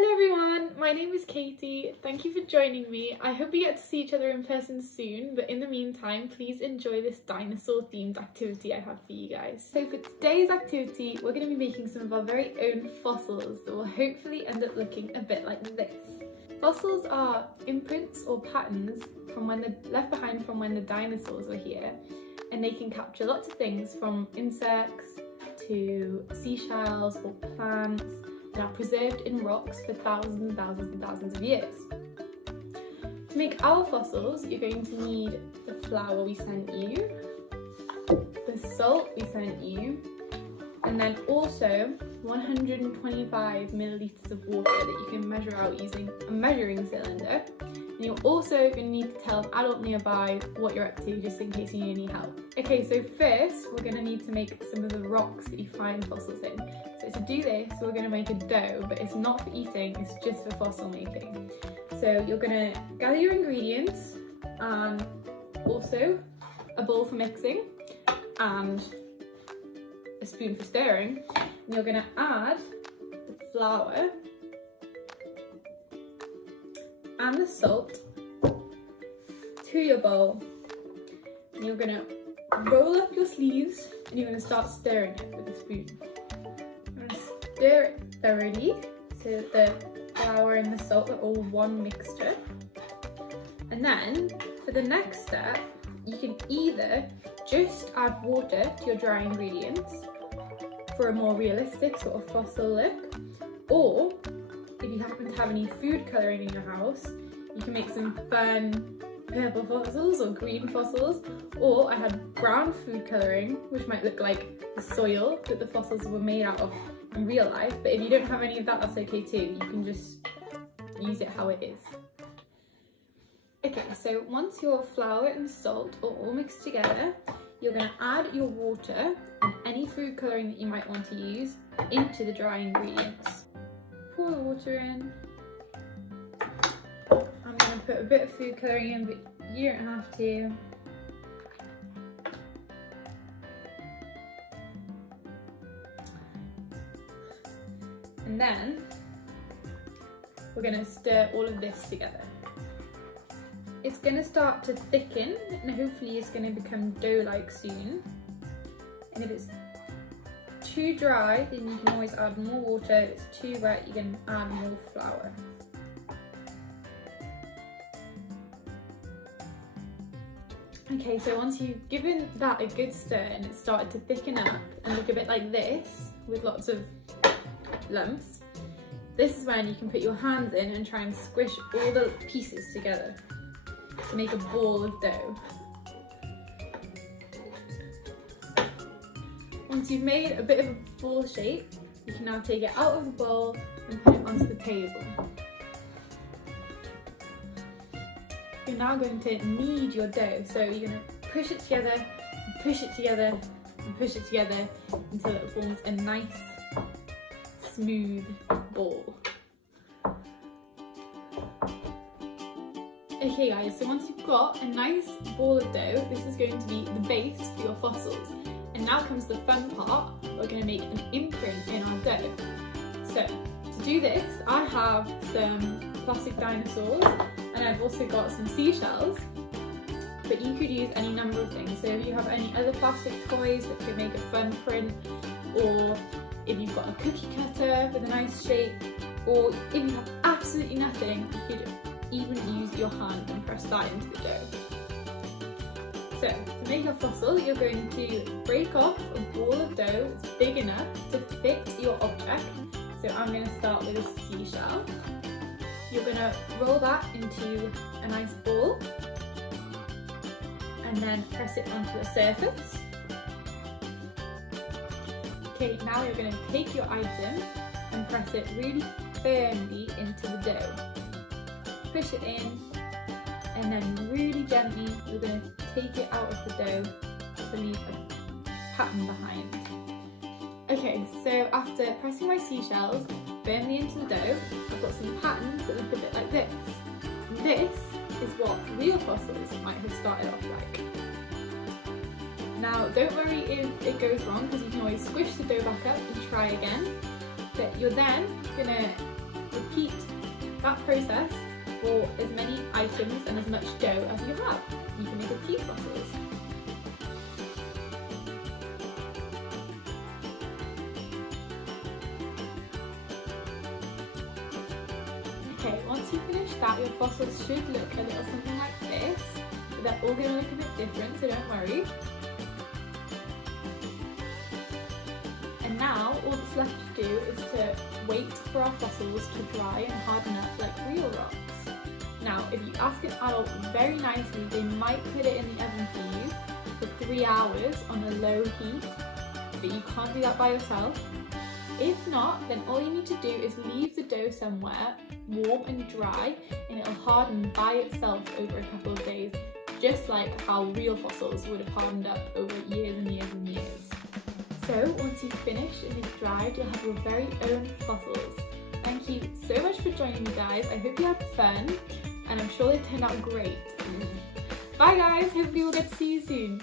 Hello everyone, my name is Katie. Thank you for joining me. I hope we get to see each other in person soon, but in the meantime, please enjoy this dinosaur themed activity I have for you guys. So for today's activity, we're going to be making some of our very own fossils that will hopefully end up looking a bit like this. Fossils are imprints or patterns from when they're left behind from when the dinosaurs were here, and they can capture lots of things from insects to seashells or plants. Are preserved in rocks for thousands and thousands and thousands of years. To make our fossils, you're going to need the flour we sent you, the salt we sent you, and then also 125 millilitres of water that you can measure out using a measuring cylinder. And you're also going to need to tell an adult nearby what you're up to, just in case you need any help. Okay, so first we're going to need to make some of the rocks that you find fossils in. So to do this, we're going to make a dough, but it's not for eating, it's just for fossil making. So you're going to gather your ingredients and also a bowl for mixing and a spoon for stirring. And you're going to add the flour and the salt to your bowl. And you're going to roll up your sleeves and you're going to start stirring it with a spoon. Stir it thoroughly so that the flour and the salt are all one mixture. And then for the next step, you can either just add water to your dry ingredients for a more realistic sort of fossil look, or if you happen to have any food colouring in your house, you can make some fun purple fossils or green fossils, or I had brown food colouring, which might look like the soil that the fossils were made out of in real life, but if you don't have any of that, that's okay too. You can just use it how it is. Okay, so once your flour and salt are all mixed together, you're going to add your water and any food colouring that you might want to use into the dry ingredients. Pour the water in. I'm going to put a bit of food colouring in, but you don't have to. And then we're going to stir all of this together. It's going to start to thicken and hopefully it's going to become dough-like soon. And if it's too dry, then you can always add more water. If it's too wet, you can add more flour. Okay, so once you've given that a good stir and it's started to thicken up and look a bit like this with lots of lumps, this is when you can put your hands in and try and squish all the pieces together to make a ball of dough. Once you've made a bit of a ball shape, you can now take it out of the bowl and put it onto the table. You're now going to knead your dough, so you're going to push it together, and push it together, and push it together until it forms a nice smooth ball. Okay guys, so once you've got a nice ball of dough, this is going to be the base for your fossils. And now comes the fun part. We're going to make an imprint in our dough. So to do this, I have some plastic dinosaurs and I've also got some seashells, but you could use any number of things. So if you have any other plastic toys that could make a fun print, or if you've got a cookie cutter with a nice shape, or if you have absolutely nothing, you could even use your hand and press that into the dough. So to make a fossil, you're going to break off a ball of dough that's big enough to fit your object. So I'm going to start with a seashell. You're going to roll that into a nice ball and then press it onto a surface. Okay, now you're going to take your item and press it really firmly into the dough. Push it in, and then really gently you're going to take it out of the dough to leave a pattern behind. Okay, so after pressing my seashells firmly into the dough, I've got some patterns that look a bit like this. And this is what real fossils might have started off like. Now, don't worry if it goes wrong, because you can always squish the dough back up and try again. But you're then going to repeat that process for as many items and as much dough as you have. You can make a few fossils. Okay, once you finish that, your fossils should look a little something like this. But they're all going to look a bit different, so don't worry. And now, all that's left to do is to wait for our fossils to dry and harden up like real rocks. Now, if you ask an adult very nicely, they might put it in the oven for you for 3 hours on a low heat, but you can't do that by yourself. If not, then all you need to do is leave the dough somewhere warm and dry, and it'll harden by itself over a couple of days, just like how real fossils would have hardened up over years and years and years. So once you've finished and it's dried, you'll have your very own fossils. Thank you so much for joining me, guys. I hope you had fun, and I'm sure they turned out great. Bye guys, hopefully we'll get to see you soon.